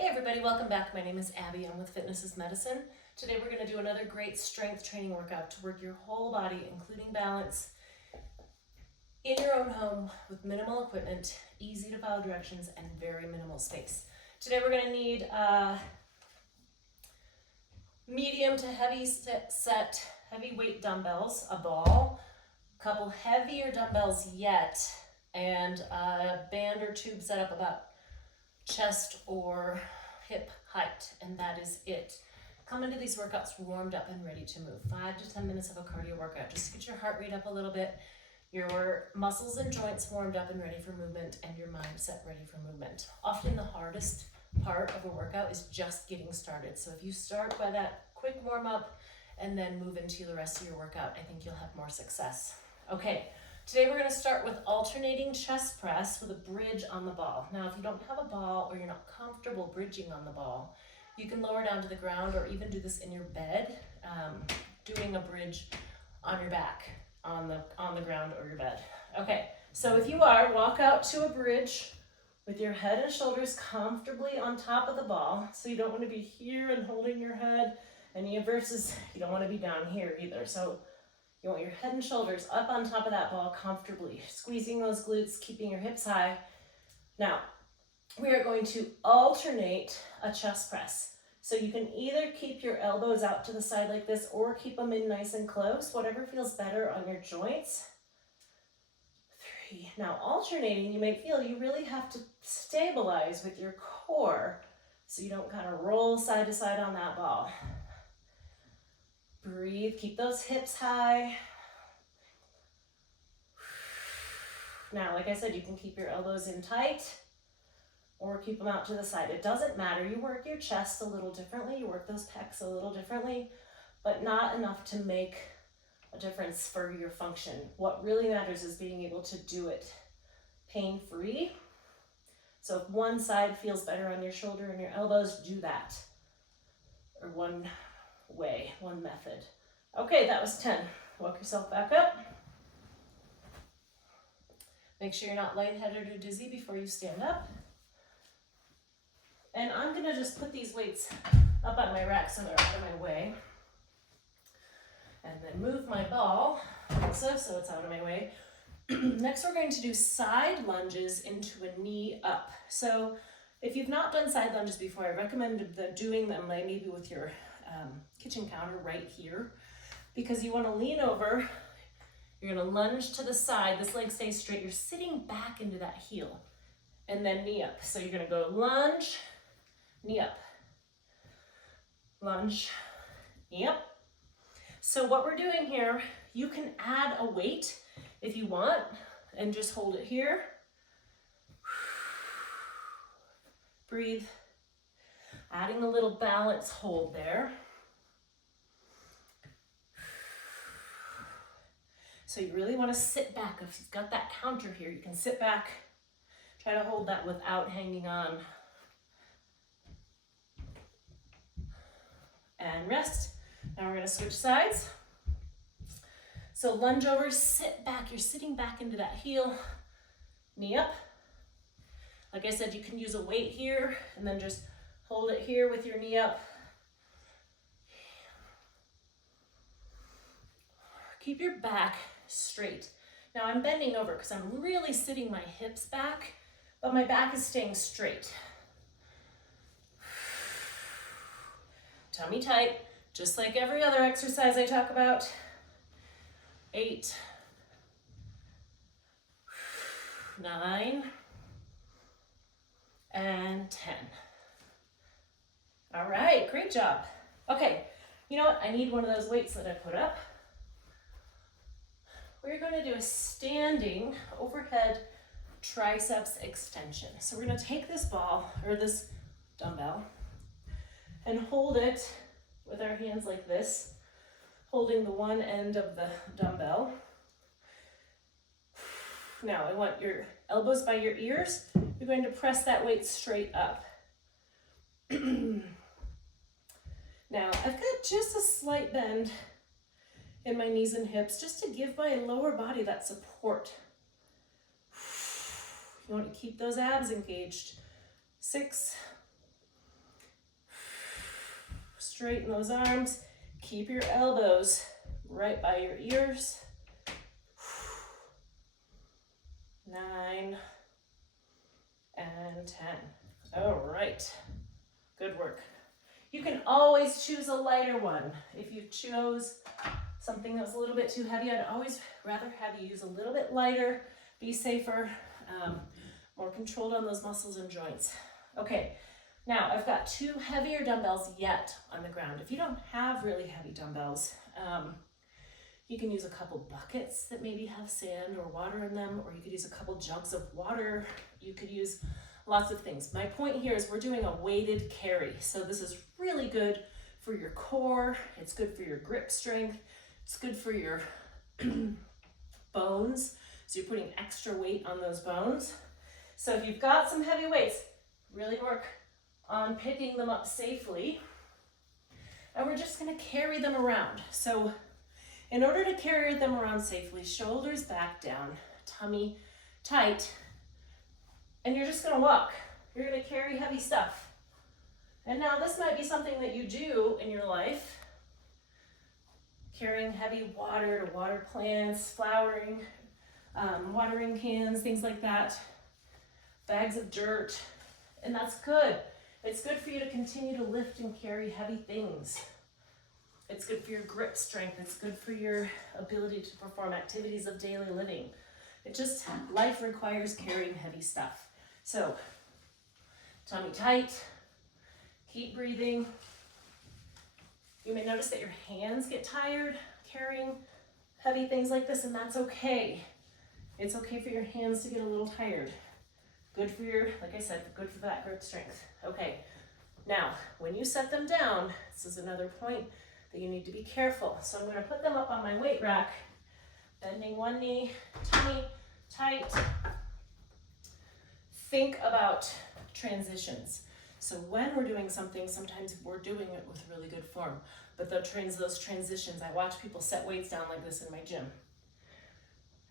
Hey everybody, welcome back. My name is Abby. I'm with Fitness is Medicine. Today we're going to do another great strength training workout to work your whole body, including balance, in your own home with minimal equipment, easy to follow directions, and very minimal space. Today we're going to need medium to heavy set heavy weight dumbbells, a ball, a couple heavier dumbbells yet, and a band or tube set up about chest or hip height, and that is it. Come into these workouts warmed up and ready to move. 5 to 10 minutes of a cardio workout just to get your heart rate up a little bit, your muscles and joints warmed up and ready for movement, and your mindset ready for movement. Often the hardest part of a workout is just getting started. So if you start by that quick warm up and then move into the rest of your workout, I think you'll have more success. Okay. Today we're going to start with alternating chest press with a bridge on the ball. Now if you don't have a ball or you're not comfortable bridging on the ball, you can lower down to the ground or even do this in your bed, doing a bridge on your back, on the ground or your bed. Okay, so if you are, walk out to a bridge with your head and shoulders comfortably on top of the ball. So you don't want to be here and holding your head, and versus you don't want to be down here either. So you want your head and shoulders up on top of that ball comfortably, squeezing those glutes, keeping your hips high. Now, we are going to alternate a chest press. So you can either keep your elbows out to the side like this or keep them in nice and close, whatever feels better on your joints. 3. Now, alternating, you may feel you really have to stabilize with your core so you don't kind of roll side to side on that ball. Breathe, keep those hips high. Now, like I said, you can keep your elbows in tight or keep them out to the side. It doesn't matter. You work your chest a little differently, you work those pecs a little differently, but not enough to make a difference for your function. What really matters is being able to do it pain-free. So if one side feels better on your shoulder and your elbows, do that. Or one way, one method. Okay, that was 10. Walk yourself back up. Make sure you're not lightheaded or dizzy before you stand up. And I'm gonna just put these weights up on my rack so they're out of my way. And then move my ball also so it's out of my way. Next, we're going to do side lunges into a knee up. So if you've not done side lunges before, I recommend doing them maybe with your kitchen counter right here, because you want to lean over, you're going to lunge to the side, this leg stays straight, you're sitting back into that heel, and then knee up. So you're going to go lunge, knee up, lunge, knee up. So what we're doing here, you can add a weight if you want, and just hold it here. Breathe. Adding a little balance hold there. So you really want to sit back. If you've got that counter here, you can sit back. Try to hold that without hanging on. And rest. Now we're going to switch sides. So lunge over, sit back. You're sitting back into that heel. Knee up. Like I said, you can use a weight here and then just hold it here with your knee up. Keep your back straight. Now I'm bending over because I'm really sitting my hips back, but my back is staying straight. Tummy tight, just like every other exercise I talk about. 8, 9, and 10. All right, great job. Okay, you know what? I need one of those weights that I put up. We're going to do a standing overhead triceps extension. So we're going to take this ball, or this dumbbell, and hold it with our hands like this, holding the one end of the dumbbell. Now I want your elbows by your ears. You're going to press that weight straight up. Now, I've got just a slight bend in my knees and hips just to give my lower body that support. You want to keep those abs engaged. 6, straighten those arms. Keep your elbows right by your ears. 9 and 10. All right, good work. You can always choose a lighter one. If you chose something that was a little bit too heavy, I'd always rather have you use a little bit lighter, be safer, more controlled on those muscles and joints. Okay, now I've got 2 heavier dumbbells yet on the ground. If you don't have really heavy dumbbells, you can use a couple buckets that maybe have sand or water in them, or you could use a couple jugs of water. You could use lots of things. My point here is we're doing a weighted carry. So this is really good for your core. It's good for your grip strength. It's good for your bones. So you're putting extra weight on those bones. So if you've got some heavy weights, really work on picking them up safely. And we're just gonna carry them around. So in order to carry them around safely, shoulders back down, tummy tight, and you're just gonna walk. You're gonna carry heavy stuff. And now this might be something that you do in your life, carrying heavy water to water plants, flowering, watering cans, things like that, bags of dirt, and that's good. It's good for you to continue to lift and carry heavy things. It's good for your grip strength. It's good for your ability to perform activities of daily living. It just, life requires carrying heavy stuff. So, tummy tight, keep breathing. You may notice that your hands get tired carrying heavy things like this, and that's okay. It's okay for your hands to get a little tired. Good for your, like I said, good for that grip strength. Okay, now, when you set them down, this is another point that you need to be careful. So I'm gonna put them up on my weight rack, bending one knee, tummy tight. Think about transitions. So when we're doing something, sometimes we're doing it with really good form, but those transitions, I watch people set weights down like this in my gym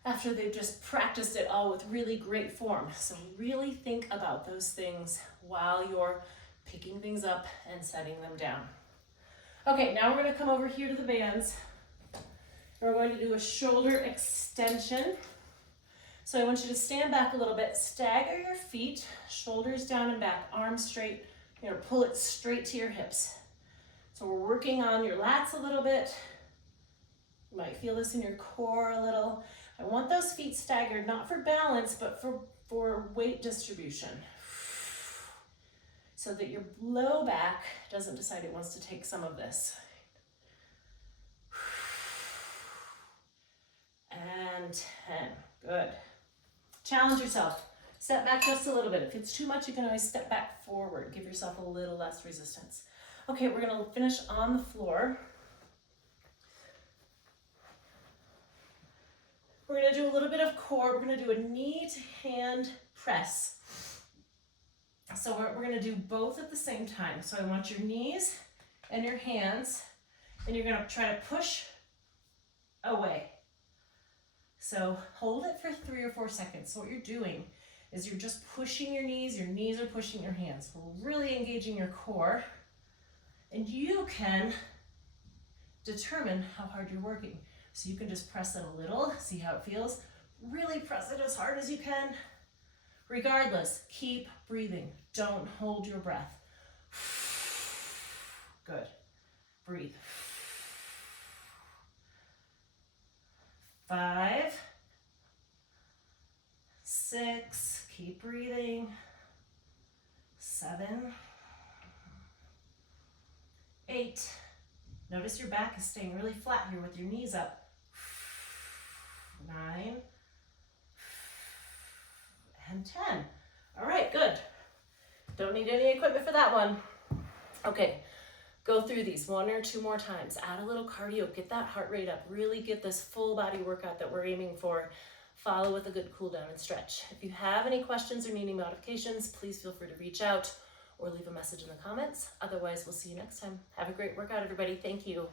after they've just practiced it all with really great form. So really think about those things while you're picking things up and setting them down. Okay, now we're gonna come over here to the bands. We're going to do a shoulder extension. So I want you to stand back a little bit, stagger your feet, shoulders down and back, arms straight, pull it straight to your hips. So we're working on your lats a little bit. You might feel this in your core a little. I want those feet staggered, not for balance, but for weight distribution. So that your low back doesn't decide it wants to take some of this. And 10, good. Challenge yourself. Step back just a little bit. If it's too much, you can always step back forward. Give yourself a little less resistance. Okay, we're gonna finish on the floor. We're gonna do a little bit of core. We're gonna do a knee to hand press. So we're gonna do both at the same time. So I want your knees and your hands, and you're gonna try to push away. So hold it for 3 or 4 seconds. So what you're doing is you're just pushing your knees are pushing your hands. We're really engaging your core, and you can determine how hard you're working. So you can just press it a little, see how it feels. Really press it as hard as you can. Regardless, keep breathing. Don't hold your breath. Good. Breathe. 5, 6, keep breathing. 7, 8. Notice your back is staying really flat here with your knees up. 9, and 10. All right, good. Don't need any equipment for that one. Okay, go through these 1 or 2 more times. Add a little cardio, get that heart rate up, really get this full body workout that we're aiming for. Follow with a good cool down and stretch. If you have any questions or need any modifications, please feel free to reach out or leave a message in the comments. Otherwise, we'll see you next time. Have a great workout, everybody. Thank you.